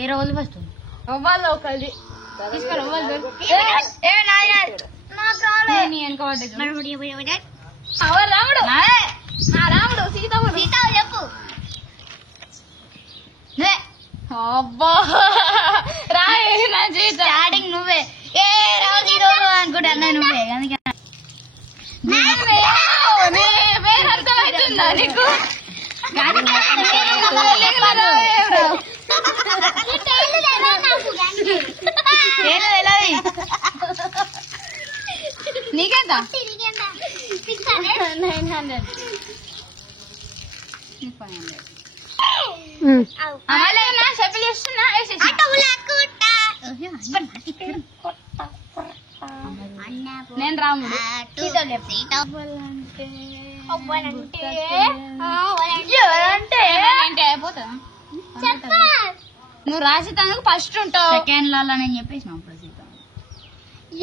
ఏ రోజు ఫస్ట్ అవ్వాలి ఒకది తీసుకొని రాముడు రాముడు సీత చెప్పు అబ్బా రాయి నా సీత స్టార్టింగ్ నువ్వే ఏ రోజు అనుకుంటా నువ్వే అందుకే అర్థమవుతుందా నీకు నీకెంత 900 చెప్పలు చేస్తున్నా నేను రాముడు అయిపోతా నువ్వు రాసి తనకు ఫస్ట్ ఉంటావు సెకండ్ లలో నేను చెప్పేసిన అప్పుడు సీత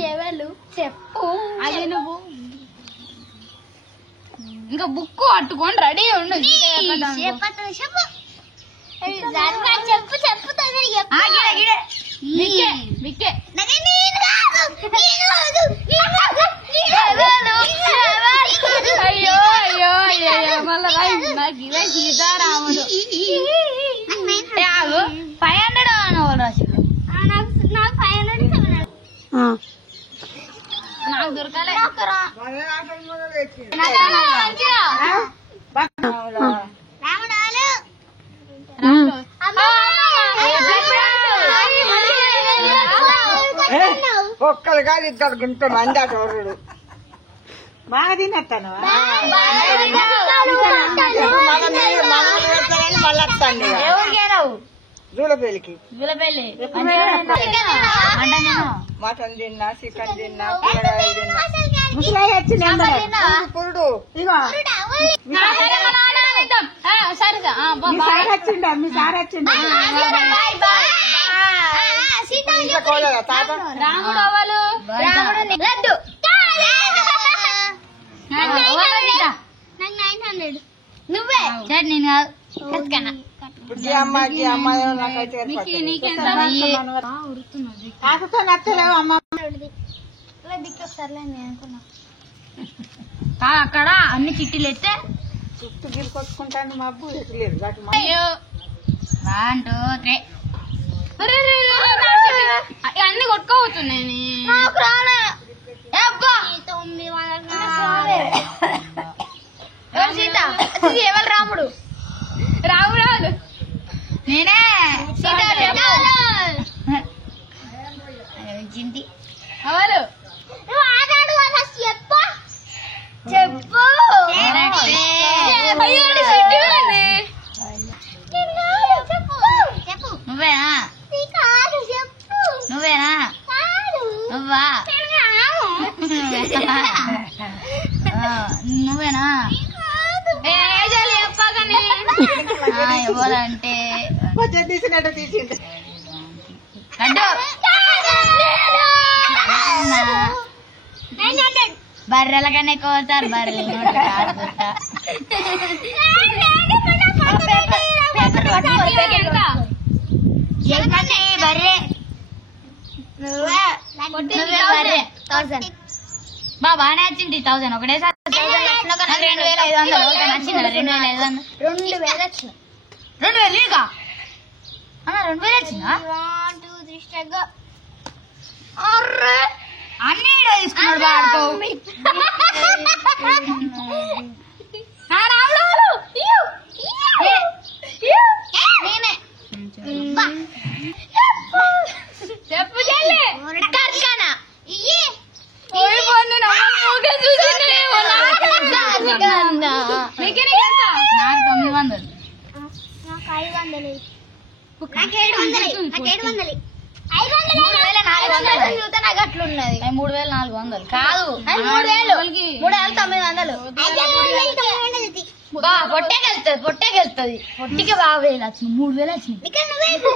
ఎవరు చెప్పు అది నువ్వు ఇంకా బుక్ పట్టుకొని రెడీ ఉండు చెప్పు అయ్యో అయ్యో అయ్యో మళ్ళీ సీతారాముడు 500 అని రాసి నాకు దొరకాలే ఒక్కరు కాదు ఇద్దరు గుంటాడు అందాక వరుడు బాగా తినేస్తాను మళ్ళీ వస్తాను జూలపల్లికి మటన్ తిన్నా చికెన్ తిన్నా కూరగాయలు తిన్నా ముసలాయి వచ్చింది పురుడు వచ్చిండ మీ సార్ వచ్చిండ రాముడు అవ్వలు లడ్డు నువ్వే నేను అమ్మాయి అమ్మాయి నాకైతే నచ్చలేవు అమ్మ అక్కడ అన్ని చిట్టీలు ఎత్తే చుట్టూ గిరికొచ్చుకుంటాను మా అబ్బు ఎక్కలేదు 1 2 3 అన్ని కొట్టుకోబోతున్నాయి సీత ఎవరు రాముడు రాముడు నేనే సీత జింది ఎవరు చెప్పు నువ్వేనా నువ్వేనా నువ్వా నువ్వేనా ఎవరంటే తీసినట్టు తీసింది బర్రెల కన్నా ఎక్కువ అవుతారు బర్రెలు బర్రె బర్రె బాగానే వచ్చింది 1000 ఒకటేసారి 2500 నచ్చింది 2500 వచ్చిన 2000 ఇంకా 2000 వచ్చిందా అన్ని తీసుకున్నాడు బాడుకో చెప్పు అట్లున్నది 3400 కాదు 3900 పొట్టేకెళ్తుంది పొట్టికి బాగా 1000 వచ్చింది 3000 వచ్చింది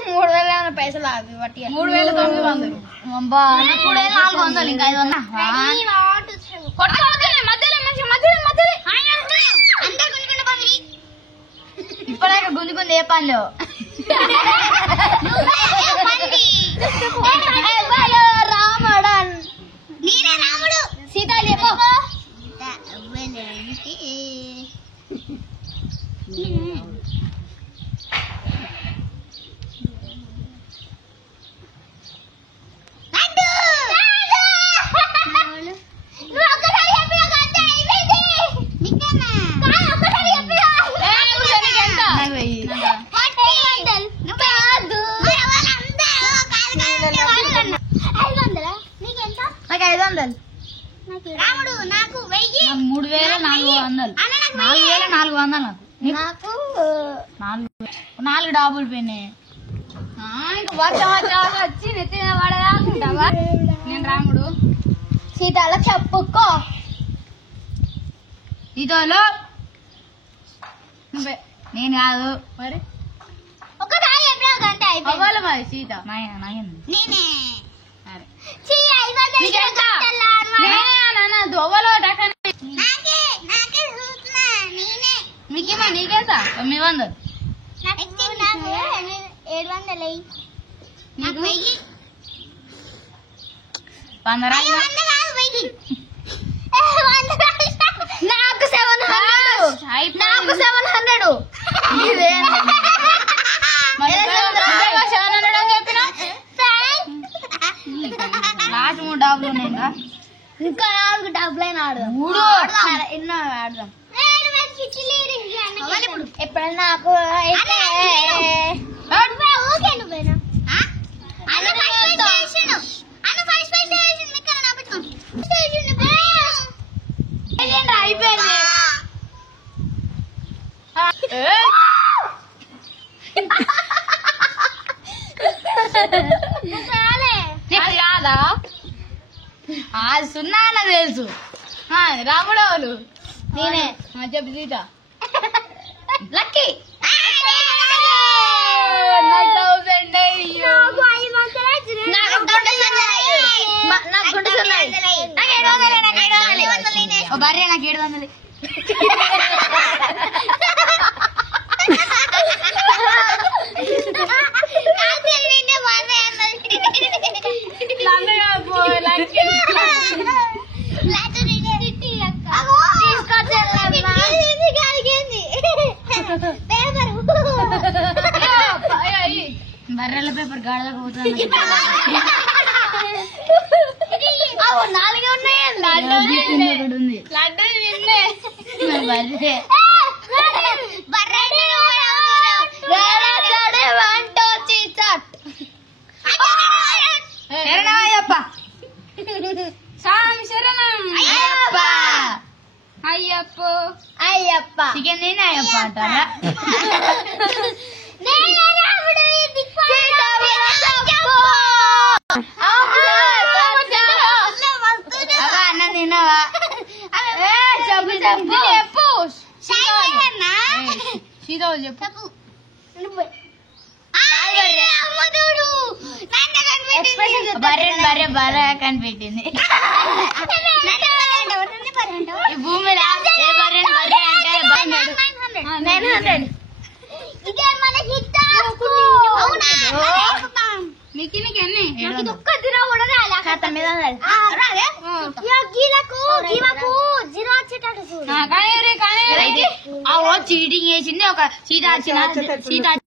3000 పైసలు అవి 3900 3400 ఇంకా 500 ఇప్పటిదాకా గుంజుకుంది ఏ పనిలో రాముడన్ నేనే రాముడు సీత చెప్పు నాకు 500 రాముడు నాకు 3400 4400 నాకు 4 డబ్బులు పోయినాయి. ఇంకా వచ్చి నెత్తిన పడదాకుంటావా? నేను రాముడు సీతాల చెప్పుకో సీతలో నువ్వే నేను కాదు మరి ఒకసారి ఎప్పుడంటే అవ్వాలి మరి సీత నాయంది నేనే సరే నీకెంత దొవ్వలో టక్కన నాకే చూస్తున్నా నేనే మీకేమో నీకేసా 900 నాకు 700 నాకు 1000 15 నాకు 700 లాస్ట్ 3 డబ్బులు ఉన్నాయి ఇంకా 4 డబ్బులైనా ఆడదాం 3 ఎన్నో ఆడదాం ఎప్పుడైనా నాకు అయిపోయింది కాదా అది 0 నాకు తెలుసు. రాముడు వాళ్ళు నేనే చెప్పు సీత లక్కీ 1000 అయ్యో బర్రె నాకు 700 బర్రెల పేపర్ గాడకపోతుంది 4 ఉన్నాయండి శరణమయ్యప్ప శరణం అయ్యప్ప చికెన్ తిని అయ్యప్ప అంటారా? అన్న తిన్నావా? చెప్పు చెప్పు చెప్పు సీత చెప్పు బర్రె కనిపెట్టింది. ఈ భూమిలో ఏ బర్రెని బర్రె అంటే 900 నీకు ఎన్ని చీటింగ్ చేసింది ఒక సీత